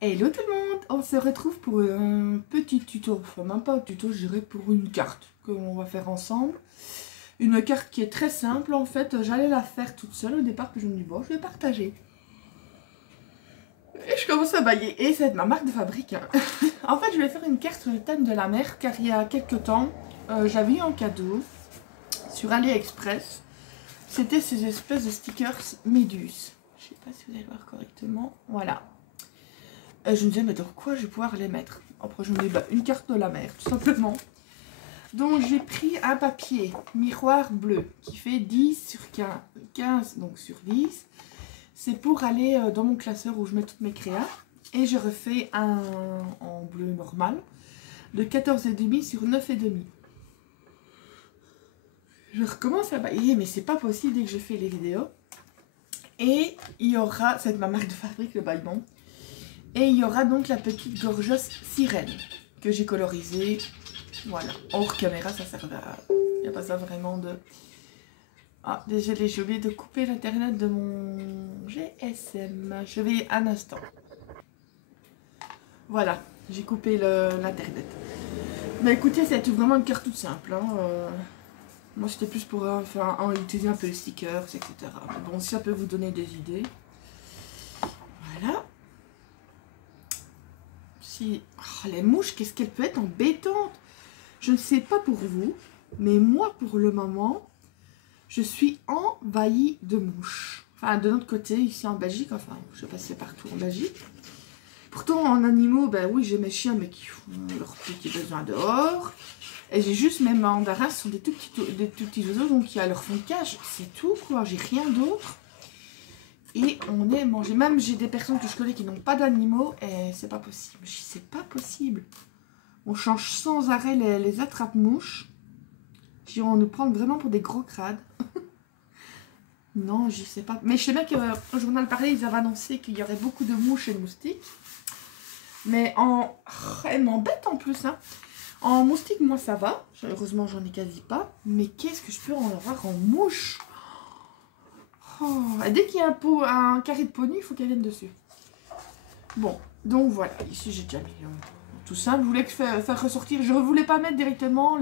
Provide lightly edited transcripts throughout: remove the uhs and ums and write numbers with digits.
Hello tout le monde, on se retrouve pour un petit tuto, enfin même pas un tuto, je dirais pour une carte qu'on va faire ensemble. Une carte qui est très simple en fait, j'allais la faire toute seule au départ, puis je me dis bon je vais partager. Et je commence à bailler, et c'est ma marque de fabrique. Hein. En fait je vais faire une carte sur le thème de la mer, car il y a quelques temps, j'avais eu en cadeau sur AliExpress. C'était ces espèces de stickers Méduse. Je sais pas si vous allez voir correctement, voilà. Je me disais, mais dans quoi je vais pouvoir les mettre? Après, je me dis, bah, une carte de la mer, tout simplement. Donc, j'ai pris un papier miroir bleu qui fait 10 sur 15 donc sur 10. C'est pour aller dans mon classeur où je mets toutes mes créas. Et je refais un en bleu normal de 14,5 sur 9,5. Je recommence à bailler, mais c'est pas possible dès que je fais les vidéos. Et il y aura, c'est ma marque de fabrique, le bâillement. Et il y aura donc la petite gorgeuse sirène que j'ai colorisée. Voilà, hors caméra, ça sert à... Il n'y a pas ça vraiment de... Ah, désolé, j'ai oublié de couper l'internet de mon GSM. Je vais un instant. Voilà, j'ai coupé l'internet. Mais écoutez, c'est vraiment une carte toute simple. Hein. Moi, c'était plus pour utiliser un peu les stickers, etc. Mais bon, si ça peut vous donner des idées. Voilà. Oh, les mouches, qu'est-ce qu'elles peuvent être embêtantes. Je ne sais pas pour vous, mais moi, pour le moment, je suis envahie de mouches. Enfin, de notre côté, ici en Belgique, enfin, je ne sais pas si c'est partout en Belgique. Pourtant, en animaux, ben oui, j'ai mes chiens, mais qui font leur petit besoin dehors. Et j'ai juste mes mandarins, ce sont des tout petits oiseaux, donc il y a leur fond de cage, c'est tout, quoi. J'ai rien d'autre. Et on est mangé. Même j'ai des personnes que je connais qui n'ont pas d'animaux et c'est pas possible. C'est pas possible. On change sans arrêt les attrape-mouches. Qui vont nous prendre vraiment pour des gros crades. Non, je sais pas. Mais je sais bien qu'au journal parlé, ils avaient annoncé qu'il y aurait beaucoup de mouches et de moustiques. Mais elle m'embête en plus. Hein. En moustique, moi ça va. Heureusement, j'en ai quasi pas. Mais qu'est-ce que je peux en avoir en mouche? Oh, dès qu'il y a un carré de peau nue, il faut qu'elle vienne dessus. Bon, donc voilà, ici j'ai déjà mis tout simple. Je voulais faire ressortir, je ne voulais pas mettre directement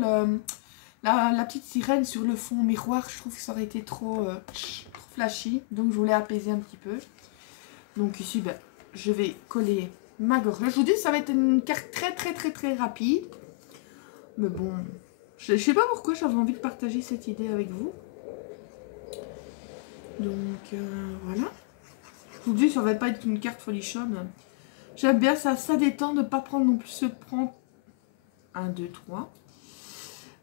la petite sirène sur le fond miroir. Je trouve que ça aurait été trop flashy, donc je voulais apaiser un petit peu. Donc ici, ben, je vais coller ma gorge. Je vous dis, ça va être une carte très rapide. Mais bon, je ne sais pas pourquoi j'avais envie de partager cette idée avec vous. Donc voilà. Je vous dis, ça va pas être une carte folichonne. J'aime bien ça, ça détend de ne pas prendre non plus se prendre 1, 2, 3.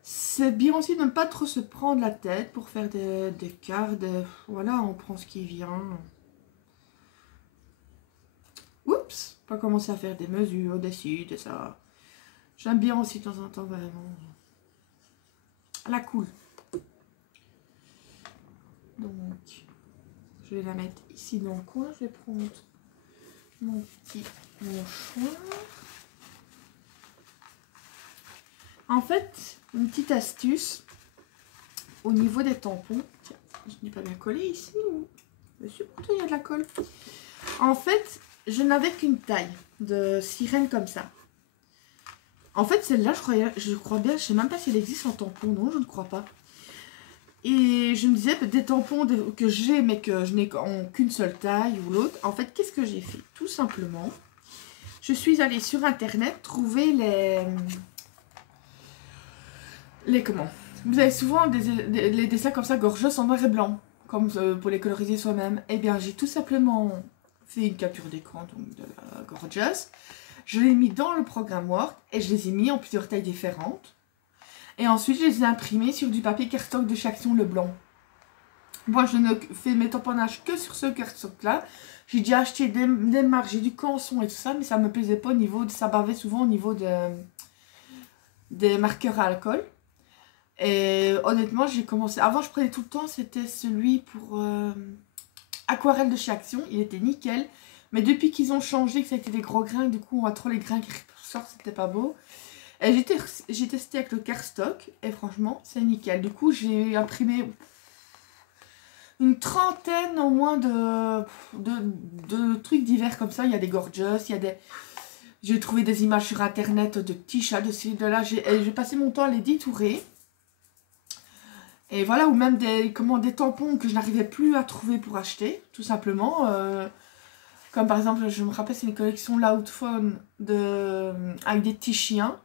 C'est bien aussi de ne pas trop se prendre la tête pour faire des cartes. Voilà, on prend ce qui vient. Oups, pas commencer à faire des mesures, des ci, de ça. J'aime bien aussi de temps en temps vraiment. La cool. Donc, je vais la mettre ici dans le coin. Je vais prendre mon petit mouchoir. En fait, une petite astuce au niveau des tampons. Tiens, je n'ai pas bien collé ici ou... Monsieur, pourtant il y a de la colle. En fait, je n'avais qu'une taille de sirène comme ça. En fait, celle-là, je crois bien, je sais même pas si elle existe en tampon. Non, je ne crois pas. Et je me disais, des tampons que j'ai, mais que je n'ai qu'une seule taille ou l'autre. En fait, qu'est-ce que j'ai fait? Tout simplement, je suis allée sur Internet trouver comment? Vous avez souvent les dessins comme ça, gorgeous en noir et blanc, comme pour les coloriser soi-même. Eh bien, j'ai tout simplement fait une capture d'écran de la gorgeous. Je l'ai mis dans le programme Word et je les ai mis en plusieurs tailles différentes. Et ensuite, je les ai imprimés sur du papier cardstock de chez Action le blanc. Moi, je ne fais mes tamponnages que sur ce cardstock-là. J'ai déjà acheté des marques, j'ai du canson et tout ça, mais ça ne me plaisait pas au niveau de... Ça bavait souvent au niveau des marqueurs à alcool. Et honnêtement, j'ai commencé... Avant, je prenais tout le temps, c'était celui pour aquarelle de chez Action. Il était nickel. Mais depuis qu'ils ont changé, que ça a été des gros grains, du coup, on voit trop les grains qui ressortent, c'était pas beau. Et j'ai testé avec le cardstock et franchement, c'est nickel. Du coup, j'ai imprimé une trentaine au moins de trucs divers comme ça. Il y a des gorgeous, il y a des... J'ai trouvé des images sur internet de petits chats de ci, de là. J'ai passé mon temps à les détourer. Et voilà, ou même des tampons que je n'arrivais plus à trouver pour acheter, tout simplement. Comme par exemple, je me rappelle, c'est une collection Loud Phone avec des petits chiens.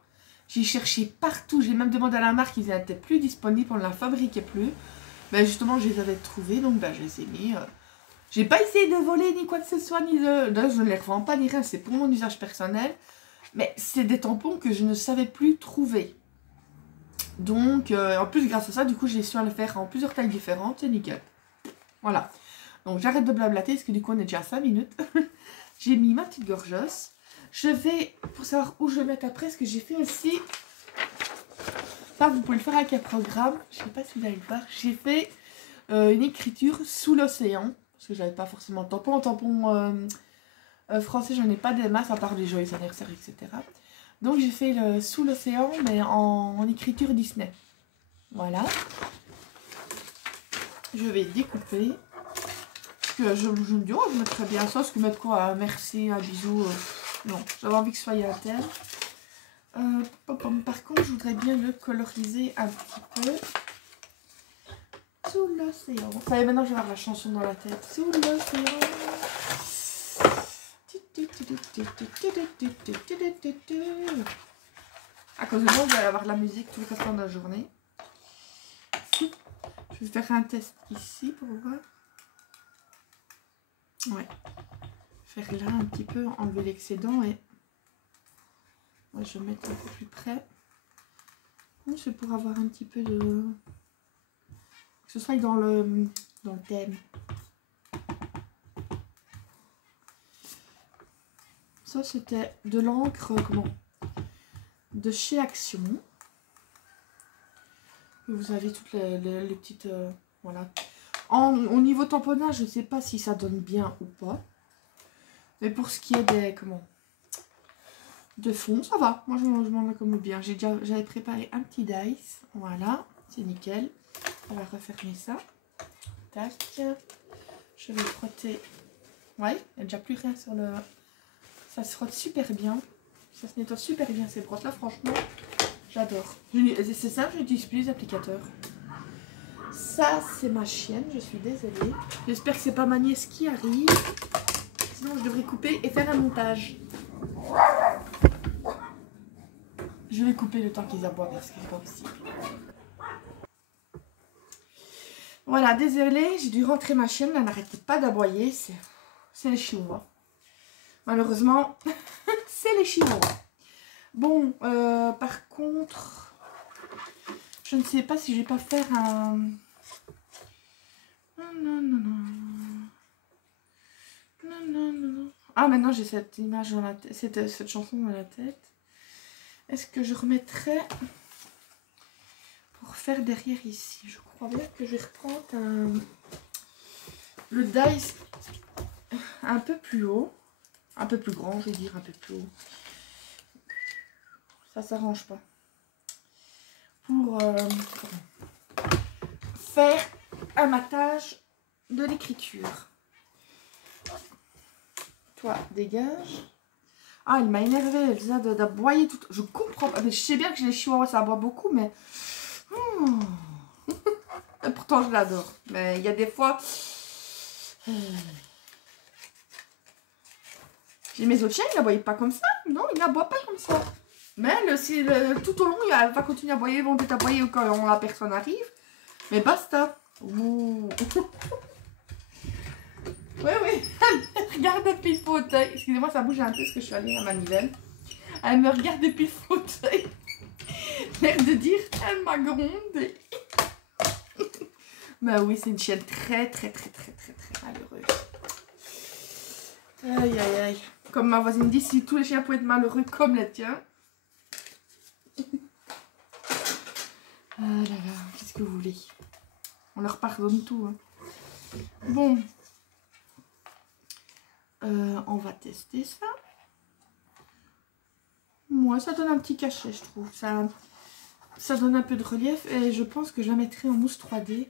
J'ai cherché partout, j'ai même demandé à la marque, ils n'étaient plus disponibles, on ne la fabriquait plus. Ben justement, je les avais trouvés, donc ben, je les ai mis. J'ai pas essayé de voler ni quoi que ce soit, ni je ne les revends pas, ni rien, c'est pour mon usage personnel. Mais c'est des tampons que je ne savais plus trouver. Donc, en plus, grâce à ça, du coup, j'ai su à le faire en plusieurs tailles différentes, c'est nickel. Voilà. Donc, j'arrête de blablater, parce que du coup, on est déjà à 5 minutes. J'ai mis ma petite gorgeuse. Je vais, pour savoir où je vais mettre après, ce que j'ai fait aussi. Ça, vous pouvez le faire avec un programme. Je ne sais pas si vous allez le voir. J'ai fait une écriture sous l'océan. Parce que j'avais pas forcément de tampon. En tampon français, j'en ai pas des masses, à part les joyeux anniversaires, etc. Donc, j'ai fait le sous l'océan, mais en écriture Disney. Voilà. Je vais découper. Parce que je me dis, oh, je mettrais bien ça. Est-ce que mettre quoi? Un merci, un bisou. Non, j'avais envie que ce soit à terre. Par contre, je voudrais bien le coloriser un petit peu. Sous l'océan. Ça y est, maintenant je vais avoir la chanson dans la tête. Sous l'océan. À cause de moi, je vais avoir de la musique tout le restant de la journée. Je vais faire un test ici pour voir. Ouais. Faire là un petit peu, enlever l'excédent et... Ouais, je vais mettre un peu plus près. C'est pour avoir un petit peu de... Que ce soit dans le thème. Ça, c'était de l'encre, de chez Action. Vous avez toutes les petites... voilà. Au niveau tamponnage, je ne sais pas si ça donne bien ou pas. Mais pour ce qui est des... de fond, ça va. Moi, je m'en accommode bien. J'avais préparé un petit dice. Voilà, c'est nickel. On va refermer ça. Tac. Je vais frotter. Ouais, il n'y a déjà plus rien sur le... Ça se frotte super bien. Ça se nettoie super bien ces brosses là, franchement. J'adore. C'est simple, je n'utilise plus les applicateurs. Ça, c'est ma chienne, je suis désolée. J'espère que c'est pas ma nièce qui arrive. Sinon, je devrais couper et faire un montage. Je vais couper le temps qu'ils aboient parce que c'est pas possible. Voilà, désolée, j'ai dû rentrer ma chienne, elle n'arrêtait pas d'aboyer. C'est les chihuahuas. Malheureusement, c'est les chihuahuas. Bon, par contre, je ne sais pas si je vais pas faire un... Non. Ah, maintenant j'ai cette image dans la tête, cette chanson dans la tête. Est-ce que je remettrai pour faire derrière ici? Je crois bien que je vais reprendre le dice un peu plus haut. Un peu plus grand, je vais dire un peu plus haut. Ça s'arrange pas. Pour faire un matage de l'écriture. Toi, dégage. Ah, il m'a énervé, Elsa, d'aboyer tout. Je comprends pas. Mais je sais bien que les chihuahuas, ça aboie beaucoup, mais... Et pourtant, je l'adore. Mais il y a des fois... J'ai mes autres chiens, ils n'aboient pas comme ça. Non, ils n'aboient pas comme ça. Mais tout au long, elle va continuer à aboyer. Ils vont peut-être aboyer quand la personne arrive. Mais basta. Ouh. Oui. Regarde depuis le fauteuil. Excusez-moi, ça bouge un peu parce que je suis allée à manivelle. Elle me regarde depuis le fauteuil. L'air de dire, elle m'a grondé. Bah oui, c'est une chienne très malheureuse. Aïe. Comme ma voisine dit, si tous les chiens pouvaient être malheureux comme le tien. Ah là là, qu'est-ce que vous voulez? On leur pardonne tout. Hein. Bon. On va tester ça. Moi, ça donne un petit cachet, je trouve. Ça donne un peu de relief et je pense que je la mettrai en mousse 3D.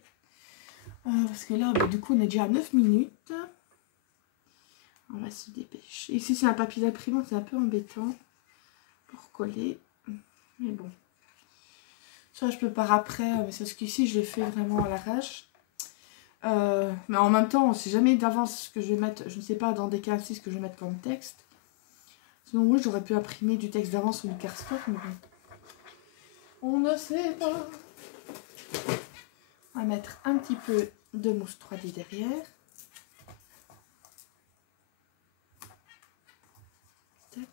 Parce que là, bah, du coup, on est déjà à 9 minutes. On va se dépêcher. Ici, c'est un papier d'imprimante, c'est un peu embêtant pour coller. Mais bon. Ça, je peux pas après, mais c'est parce qu'ici, je l'ai fait vraiment à l'arrache. Mais en même temps, on sait jamais d'avance ce que je vais mettre. Je ne sais pas dans des cas ce que je vais mettre comme texte. Sinon, oui, j'aurais pu imprimer du texte d'avance sur une cardstock, mais bon. On ne sait pas. On va mettre un petit peu de mousse 3D derrière. Tac.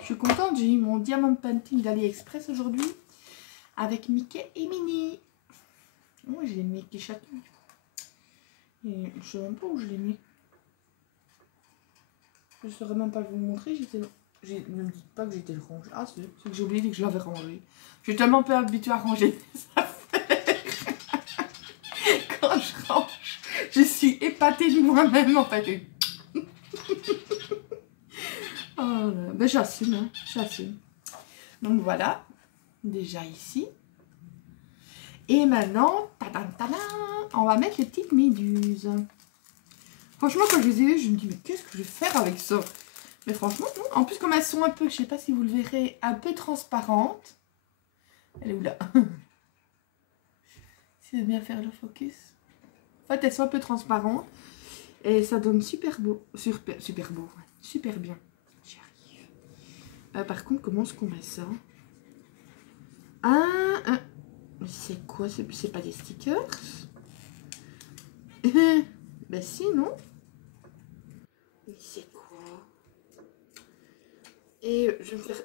Je suis contente, j'ai eu mon diamond painting d'AliExpress aujourd'hui avec Mickey et Minnie. Oh, j'ai Mickey chacun. Et je sais même pas où je l'ai mis. Je ne saurais même pas vous montrer. Ne me dites pas que j'étais le ranger. Ah, c'est que j'ai oublié que je l'avais rangé. Je suis tellement peu habituée à ranger mes affaires. Quand je range, je suis épatée de moi-même en fait. Oh, ben j'assume, hein, j'assume. Donc voilà, déjà ici. Et maintenant, tadam, tadam, on va mettre les petites méduses. Franchement, quand je les ai vues, je me dis, mais qu'est-ce que je vais faire avec ça? Mais franchement, non. En plus, comme elles sont un peu, je sais pas si vous le verrez, un peu transparentes. Elle est où là? Si je veux bien faire le focus. En fait, elles sont un peu transparentes. Et ça donne super beau. Super beau, ouais. Super bien. J'y arrive. Par contre, comment est-ce qu'on met ça? Ah, c'est quoi? C'est pas des stickers? Ben si, non? Mais c'est quoi? Et je vais me faire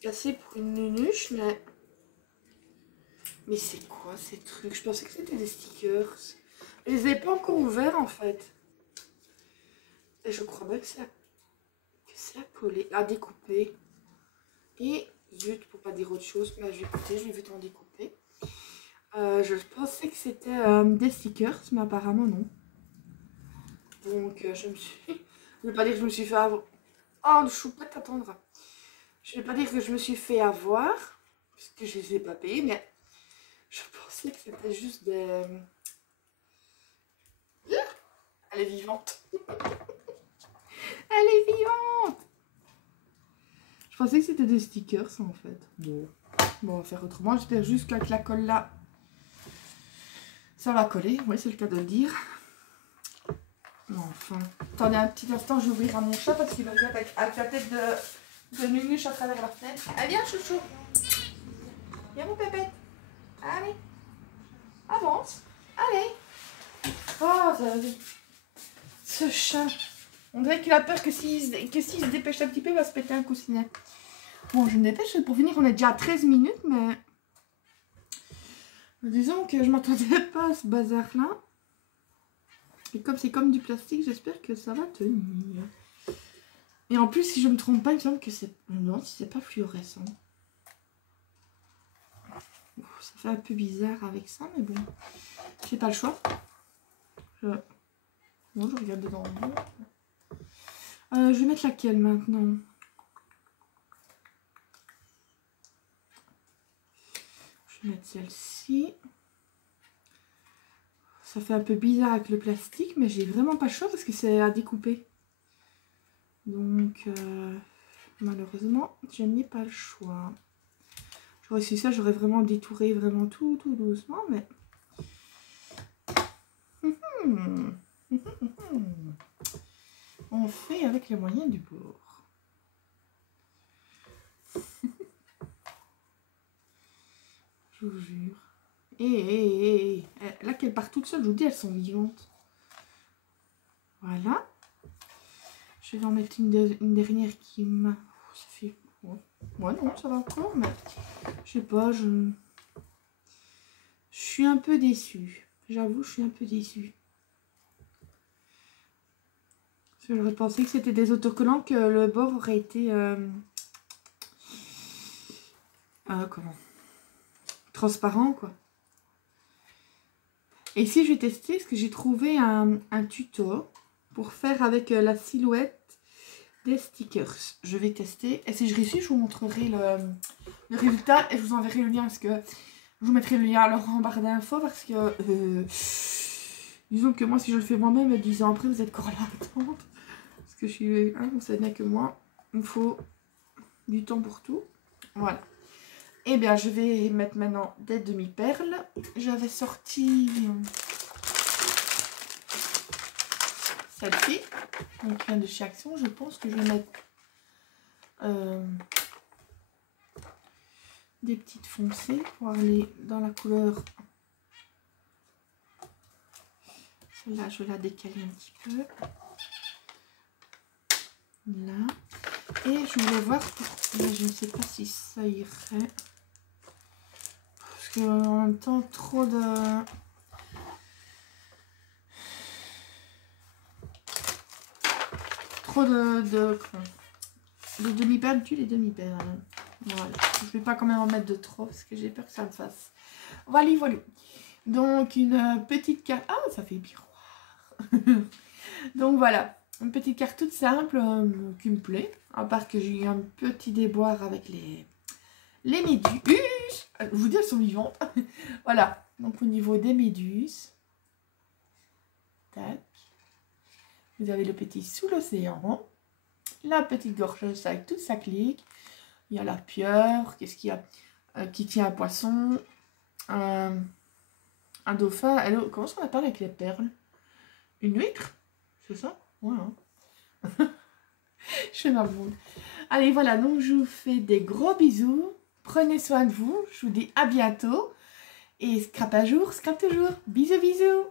casser pour une nunuche, mais... Mais c'est quoi ces trucs? Je pensais que c'était des stickers. Je les ai pas encore ouverts en fait. Et je crois bien que c'est à coller, à découper. Et zut, pour pas dire autre chose, mais je vais écouter, je vais vite en découper. Je pensais que c'était des stickers, mais apparemment non. Donc je me suis... Je vais pas dire que je me suis fait avoir... Oh, le choupette attendra. Je vais pas dire que je me suis fait avoir, puisque je les ai pas payés, mais je pensais que c'était juste des... Elle est vivante. Elle est vivante. Je pensais que c'était des stickers en fait. Bon, on va faire autrement. J'espère juste qu'avec la colle là, ça va coller. Oui, c'est le cas de le dire. Enfin. Attendez un petit instant, j'ouvrirai à mon chat parce qu'il va regarder avec la tête de nunuche à travers la fenêtre. Allez, viens, chouchou. Viens, mon pépette. Allez. Avance. Allez. Oh, ce chat. On dirait qu'il a peur que s'il se dépêche un petit peu, il va se péter un coussinet. Bon, je me dépêche pour finir. On est déjà à 13 minutes, mais... Disons que je m'attendais pas à ce bazar-là. Et comme c'est comme du plastique, j'espère que ça va tenir. Et en plus, si je me trompe pas, il me semble que c'est... Non, si c'est pas fluorescent. Ça fait un peu bizarre avec ça, mais bon. J'ai pas le choix. Non, je regarde dedans. Je vais mettre laquelle maintenant? Je vais mettre celle-ci. Ça fait un peu bizarre avec le plastique, mais j'ai vraiment pas le choix parce que c'est à découper. Donc, malheureusement, je n'ai pas le choix. J'aurais su ça, j'aurais vraiment détouré vraiment tout doucement, mais... On fait avec les moyens du bord. Je vous jure. Et là qu'elle part toute seule, je vous dis, elles sont vivantes. Voilà. Je vais en mettre une dernière qui m'a... Ça fait... Ouais, non, ça va encore, mais... Je sais pas, je suis un peu déçue. J'avoue, je suis un peu déçue. Parce que j'aurais pensé que c'était des autocollants, que le bord aurait été... comment? Transparent, quoi. Et ici, je vais tester parce que j'ai trouvé un tuto pour faire avec la silhouette des stickers. Je vais tester. Et si je réussis, je vous montrerai le résultat et je vous enverrai le lien parce que Je vous mettrai le lien alors en barre d'infos parce que disons que moi si je le fais moi-même 10 ans après vous êtes encore là à attendre. Parce que je suis, hein, vous savez bien que moi, il me faut du temps pour tout. Voilà. Et bien je vais mettre maintenant des demi-perles. J'avais sorti celle-ci. Donc qui vient de chez Action. Je pense que je vais mettre des petites foncées pour aller dans la couleur. Celle-là, je vais la décaler un petit peu. Là. Et je voulais voir, là, je ne sais pas si ça irait. Parce que en même temps, trop de demi-perles, tu les demi-perles. Voilà. Je ne vais pas quand même en mettre de trop parce que j'ai peur que ça me fasse. Voilà, voilà. Donc une petite carte. Ah, ça fait miroir. Donc voilà, une petite carte toute simple qui me plaît. À part que j'ai eu un petit déboire avec les méduses. Je vous dis, elles sont vivantes. Voilà, donc au niveau des méduses. Tac. Vous avez le petit sous l'océan. La petite gorgeuse avec toute sa clique. Il y a la pieuvre. Qu'est-ce qu'il y a qui tient un poisson. Un dauphin. Hello. Comment ça on appelle avec les perles? Une huître? C'est ça? Ouais. Hein. Je fais ma boule. Allez, voilà. Donc, je vous fais des gros bisous. Prenez soin de vous. Je vous dis à bientôt. Et scrap à jour, scrap toujours. Bisous, bisous.